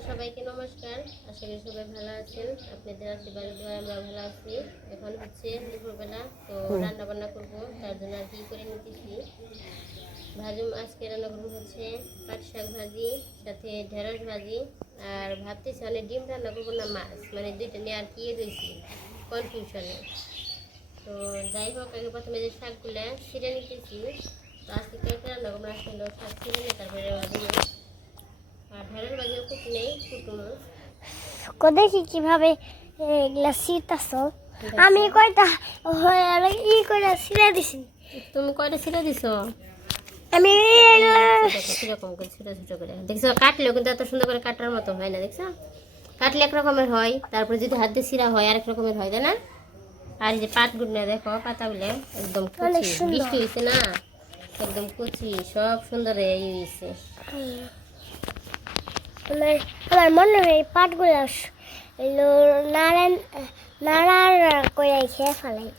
সবাইকে নমস্কার। আশা করি সবাই ভালো আছেন। আপনাদের আশীর্বাদে দোয়া আমরা ভালো আছি। এখন হচ্ছে দুপুরবেলা তো রান্না বান্না করব তার জন্য আর কি করে নিতেছি। ভাজুম আজকে রান্না করব হচ্ছে পাট শাক ভাজি সাথে ঢেঁড়স ভাজি আর ভাবতেছি মানে ডিম রান্না করব না মাছ মানে দুইটা নিয়ে আর কি রয়েছি কনফিউশনে তো যাই হোক আগে প্রথমে যে শাকগুলো ছিঁড়ে নিতেছি তো আজকে রান্না করব হলো শাক ছিঁড়ে নিয়ে তারপরে আর ঢেঁড়স ভাজিও কুট নেই কুটুমো কো দেখি কীভাবে এগুলা শীতাস আমি কয়টা ই করে ছিঁড়ে দিছি। তুমি কয়টা ছিঁড়ে দিছো? আমি দেখো কীরকম করে ছোটো ছোটো করে? দেখছ কাটলেও কিন্তু এত সুন্দর করে কাটার মতো হয় না দেখছ? কাটলে এক রকমের হয় তারপরে যদি হাত দিয়ে ছিঁড়া হয় আরেক রকমের হয় তাই না? আর এই যে পাটগুলো দেখো পাতাগুলো একদম কুচি। বৃষ্টি হয়েছে না? একদম কুচি সব সুন্দর হয়ে হয়েছে আমার আমার মনে হয় এই পাটগুলো নারায়ণ নাড়া করে খেয়ে ফেলাই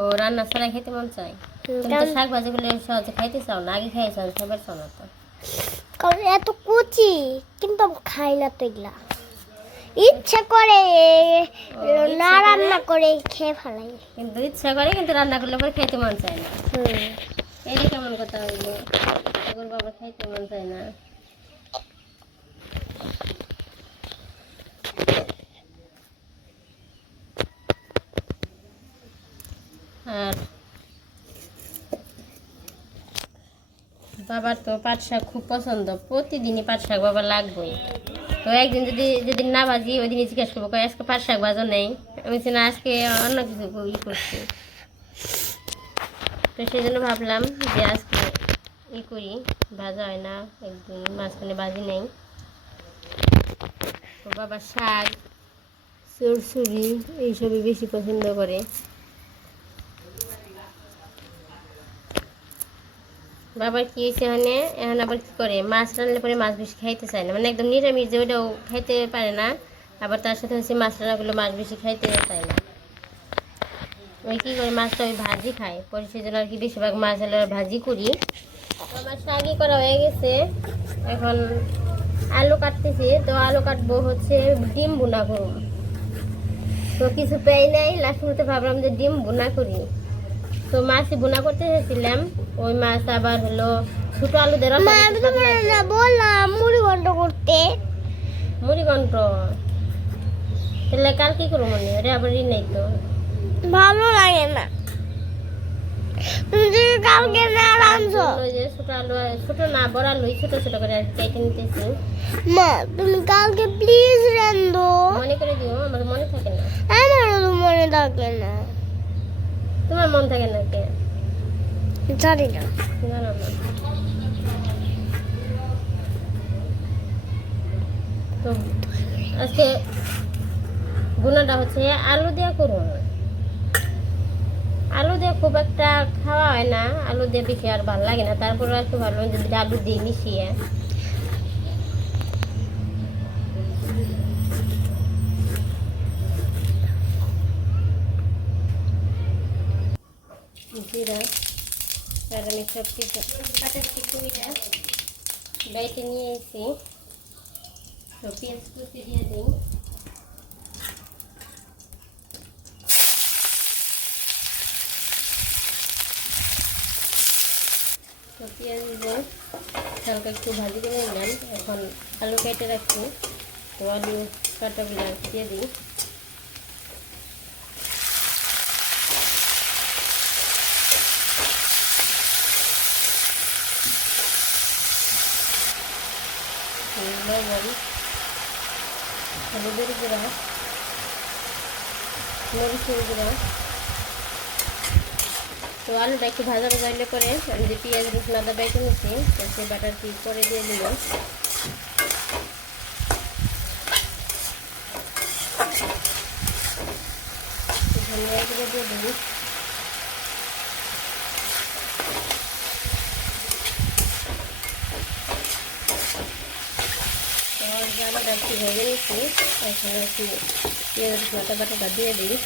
ও রান্না ছাড়া খেতে মন চায়? তুমি তো শাক ভাজিগুলো সহজে খাইতে চাও না আগে খাইছো সবার চাও না তো। কারণ এত কুচি কিন্তু আমি খাই না তো এগুলা। ইচ্ছা করে না রান্না করে খেয়ে ফেলাই কিন্তু ইচ্ছা করে কিন্তু রান্না করলে পরে খাইতে মন চায় না। এটা কেমন কথা হইল বাবা খাইতে মন চায় না। বাবার তো পাট শাক খুব পছন্দ। প্রতিদিনই পাট শাক বাবার লাগবেই। তো একদিন যদি যদি না ভাজি ওই দিনই জিজ্ঞেস করব আজকে পাট শাক ভাজো নেই? আমি বলছি, না, আজকে অন্য কিছু ই করছি। তো সেই জন্য ভাবলাম যে আজকে ই করি, ভাজা হয় না, একদিন মাঝখানে ভাজি নেই। তো বাবা শাক, চুরচুরি, এইসবই বেশি পছন্দ করে। বাবার কি হয়েছে মানে এখন আবার কি করে? মাছ রান্নলে পরে মাছ বেশি খাইতে চায় না। মানে একদম নিরামিষ যে ওটাও খাইতে পারে না, আবার তার সাথে হচ্ছে মাছ রান্নাগুলো মাছ বেশি খাইতে চায় না। ওই কী করে? মাছটা ওই ভাজি খায়। পরে আর কি বেশিরভাগ মাছ হলে ভাজি করি। আমার শাকই করা হয়ে গেছে। এখন আলু কাটতেছি। তো আলু কাটবো হচ্ছে ডিম বোনা করব। তো কিছু পেয়ে নাই। লাস্ট মধ্যে ভাবলাম যে ডিম বোনা করি। তো মাছই বোনা করতে এসেছিলাম। ওই মাছ আবার হলো ছোটো আলু দিয়ে রসা মা আমি তো না বললাম মুড়ি ঘন্ট করতে। মুড়ি ঘন্ট। তাহলে কাল কি করব মনে? রে আবার নেই তো। ভালো লাগে না। তুমি কালকে না রাঁধছো ওই যে ছোটো আলু ছোটো না বড় আলু ছোটো ছোটো করে আর কি কেটে নিতেছি। মা তুমি কালকে প্লিজ রাঁধো মনে করে দিও আমার মনে থাকে না। আমারও মনে থাকে না। তোমার মন থাকে না কে? জানি না। জানো না। তো আজকে গুনাটা হচ্ছে আলু দিয়ে করুন আলু দিয়ে খুব একটা খাওয়া হয় না আলু দিয়ে বেশি আর ভালো লাগে না। তারপরে একটু ভালো যদি আলু দিয়ে মিশিয়ে। আর আমি সব কিছু কাটের কিছুটা বাইটে নিয়ে এসেছি তো পেঁয়াজ কুচি দিয়ে দিই। পেঁয়াজ দিয়ে হালকা একটু ভাজি করে নিলাম। এখন আলু কেটে রাখছি। তো আলু কাটাগুলো দিয়ে দিই। হলুদের গুঁড়া মরিচের গুঁড়া তো আলুটা একটু ভাজা ভাজা হলে পরে আমি যে পেঁয়াজ রসুন আদা বেটে নিচ্ছি সে বাটারটি পরে দিয়ে দিল ধনিয়া গুঁড়ো দিয়ে দিই আলুটা একটু ভেজে নিচ্ছি এখন একটু পেঁয়াজ রসুন বাটাটা দিয়ে দিই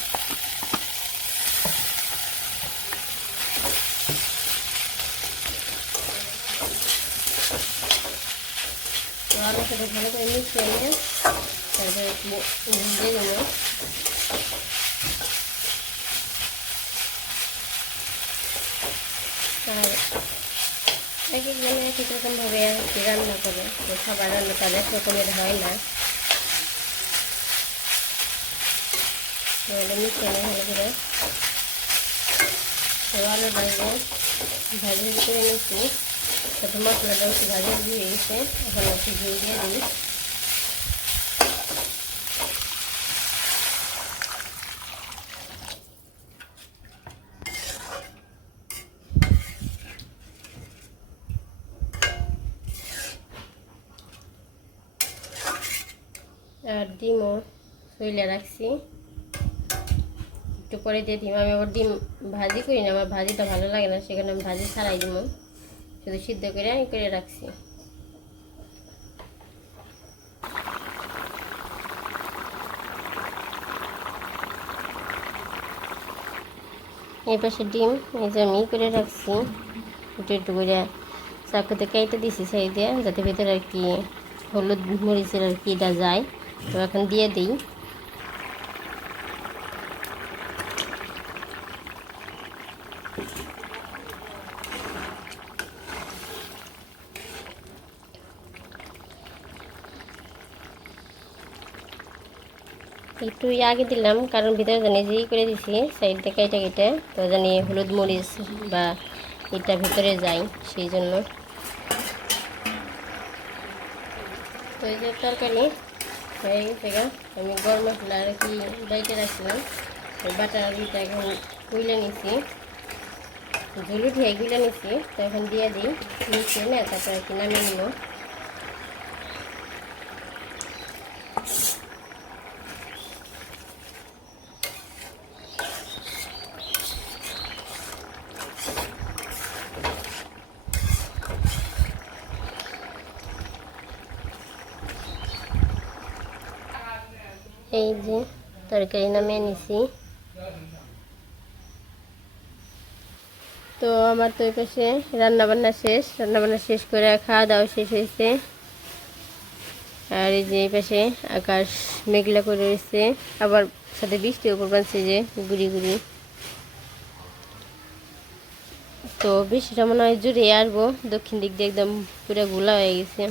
তো আলুর সাথে ভালো করে মিশিয়ে নিয়ে তারপরে একটু ভেজে দেবো আর এক ঠিক রকমভাবে রান্না করে তো সবার রান্না তাদের রকমের হয় না। মিশিয়ে নিয়ে ভালো করে। ভাজে করে নিচ্ছি সাথে মশলাটা ভাজা দিয়ে এখন দিয়ে আর ডিমও শৈলে রাখছি। একটু পরে দিয়ে দিম আমি আবার ডিম ভাজি করি না, আমার ভাজিটা ভালো লাগে না, সেখানে আমি ভাজি ছাড়াই দিব। শুধু সিদ্ধ করে আমি করে রাখছি। এই পাশে ডিম, এই যে আমি করে রাখছি। একটু একটু করে চাকুতে কেটে দিছি সাই দিয়ে যাতে ভিতরে আর কি হলুদ মরিচের আর কি এটা যায়। তো এখন দিয়ে দিই। একটু আগে দিলাম, কারণ ভিতরে জানি যে ই করে দিছি সাইড থেকে কেটে কেটে, তো জানি হলুদ মরিচ বা এটা ভিতরে যায় সেই জন্য। তো এই যে তরকারি হয়ে গেছে আমি গরম মশলা আর কি বাইটে রাখছিলাম। বাটার ইটা এখন গুলে নিছি। ঝুল উঠিয়ে গুলে নিছি, তো এখন দিয়ে দিই। মিশিয়ে না তারপর কি নামিয়ে নিব এই যে তরকারি নামিয়ে নিছি। তো আমার তো পাশে রান্নাবান্না শেষ। রান্নাবান্না শেষ করে খাওয়া দাওয়া শেষ হয়েছে। আর এই যে এই পাশে আকাশ মেঘলা করে রয়েছে। আবার সাথে বৃষ্টি উপর পাচ্ছে যে গুড়ি গুড়ি। তো বৃষ্টিটা মনে হয় জুড়ে আসব। দক্ষিণ দিক দিয়ে একদম পুরো গোলা হয়ে গেছে।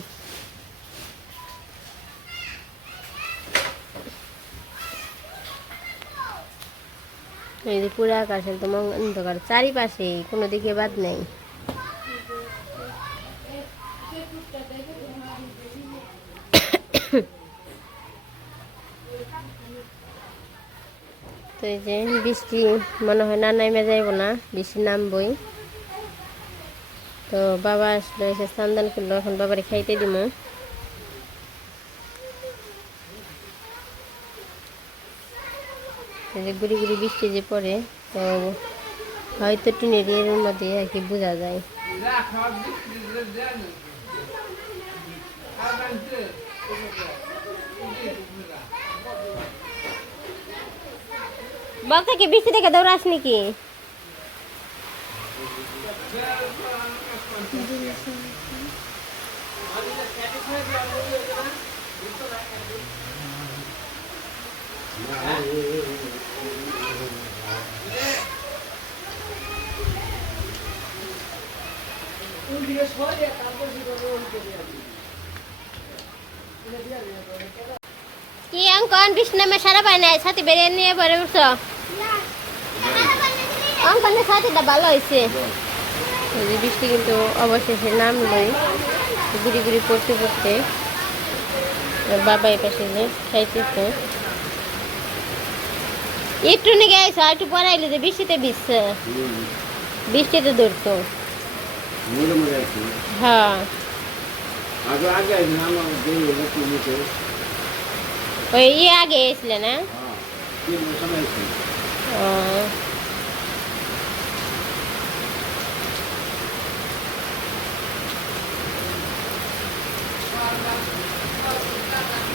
এই যে পুরো আকাশ একদম অন্ধকার, চারিপাশে কোনো দিকে বাদ নেই। তো এই যে বৃষ্টি, মনে হয় না নামে যাইব না, বৃষ্টি নামবই। তো বাবা আসলে, এসে স্নান করল, এখন বাবারে খাইতে দিব যে গুড়ি গুড়ি বৃষ্টি যে পড়ে, তো হয়তো টিনের এর মধ্যে আর কি বোঝা যায়। বলতে কি, বৃষ্টি থেকে দৌড়াস নাকি? কি অঙ্কন বৃষ্টি নামে সারা পায় নাই সাথে বেরিয়ে নিয়ে পরে উঠছো অঙ্কনের সাথেটা ভালো হয়েছে বৃষ্টি কিন্তু অবশেষে নামলই গুড়ি গুড়ি পড়তে পড়তে আর বাবা এই পাশে যে খাইতেছে। একটু নিয়ে গেছো একটু পড়াইলে যে বৃষ্টিতে ভিজছে। বৃষ্টিতে ধরতো। মনে মনে আছে হ্যাঁ আগে আগে আছে না আমার দেরি হলো কি নিতে ওই ইয়ে আগে এসলে না হ্যাঁ তিন বছর আছে ও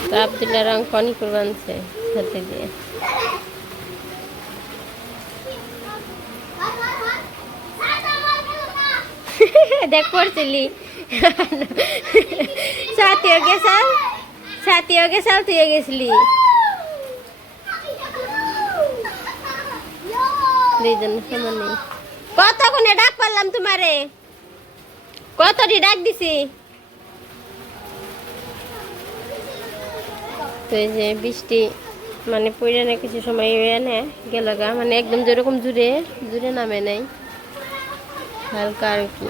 তো আবদুল্লাহ রং পানি করবানছে সাথে দিয়ে দেখ পড়ছিলি সাথীও গেছাল সাথীও গেছাল তুইও গেছিলি। দুইজন সমানে কতক্ষণে ডাক পারলাম তোমারে? কতটি ডাক দিছি? তো যে বৃষ্টি মানে পড়ে না কিছু সময় এনে গেল মানে একদম যেরকম জুড়ে জুড়ে নামে নাই। হালকা আর কি।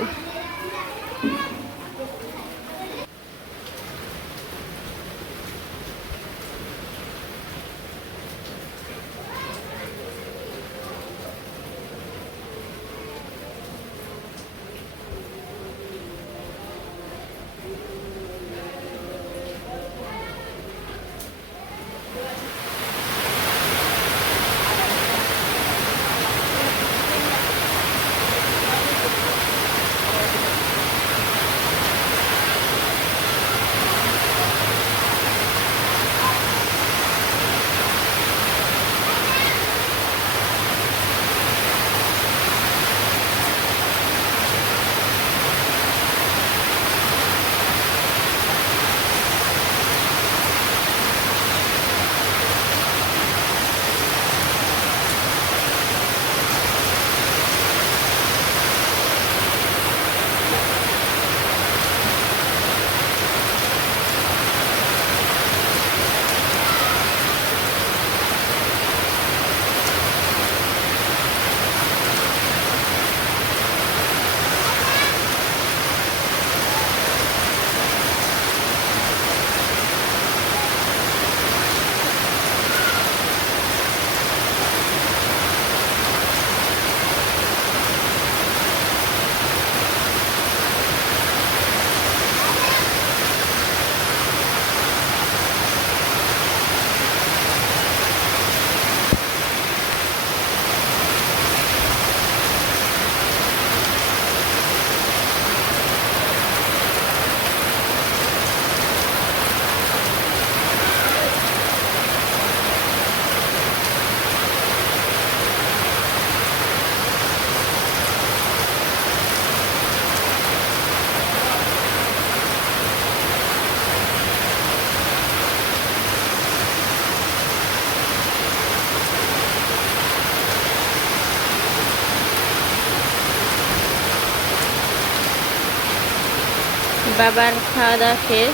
বাবার খাওয়া দাওয়া শেষ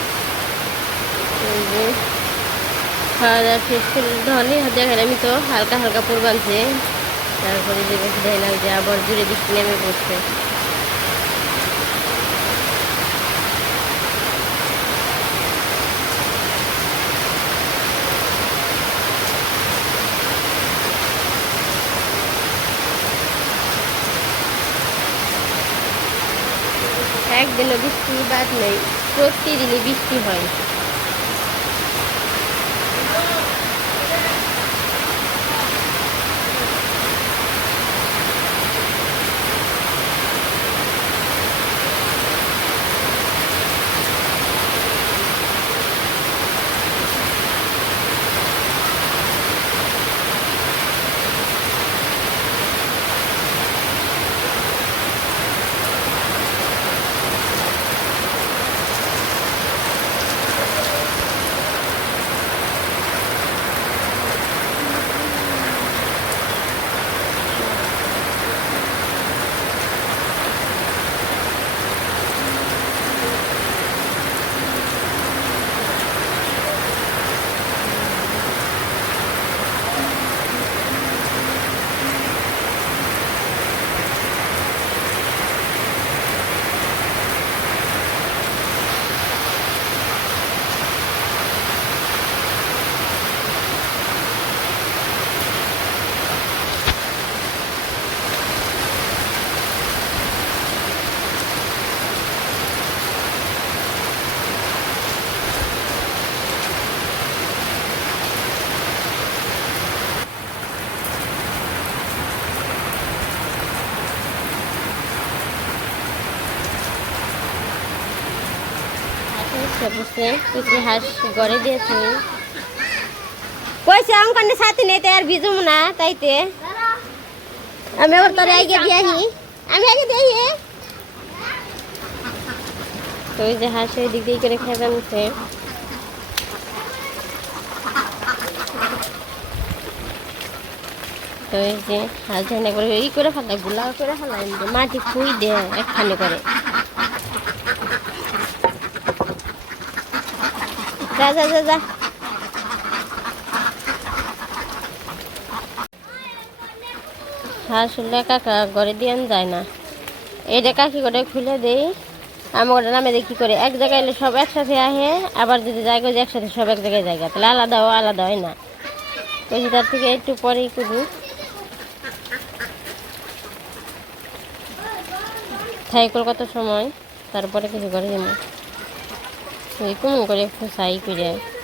খাওয়া দাওয়া শেষ করে ধরনি দেখেন আমি তো হালকা হালকা পুর বানছে তারপরে যে দেখলাম যে আবার জুড়ে বৃষ্টি নেমে পড়ছে। একদিনও বৃষ্টিপাত নেই প্রতিদিনই বৃষ্টি হয়। বসে কিছু হাঁস গড়ে দিয়েছে। কইছে আমার সাথে নেই তাই আর বিজুম না তাইতে। আমি ওর তোরে আগে আমি আগে দিয়াহি তো ওই যে হাঁস ওই দিক দিয়ে করে খেয়ে তো এই যে হাঁস ধান একবার ই করে ফেলায়গুলা করে ফেলায় মাটি খুই দেয় একখানে করে। যা যা যা যা। হাঁস হলে কাকা, ঘরে দিয়ে যায় না। এটা কাকি করে খুলে দেই আমার নামে দেখি করে, এক জায়গায় এলে সব একসাথে আহে, আবার যদি জায়গা যে একসাথে সব এক জায়গায় জায়গা তাহলে আলাদাও আলাদা, হয় না? ওই তার থেকে একটু পরেই করি থাই কত সময়, তারপরে কিছু করে দেবো ওই কেমন করে একটু সাই করে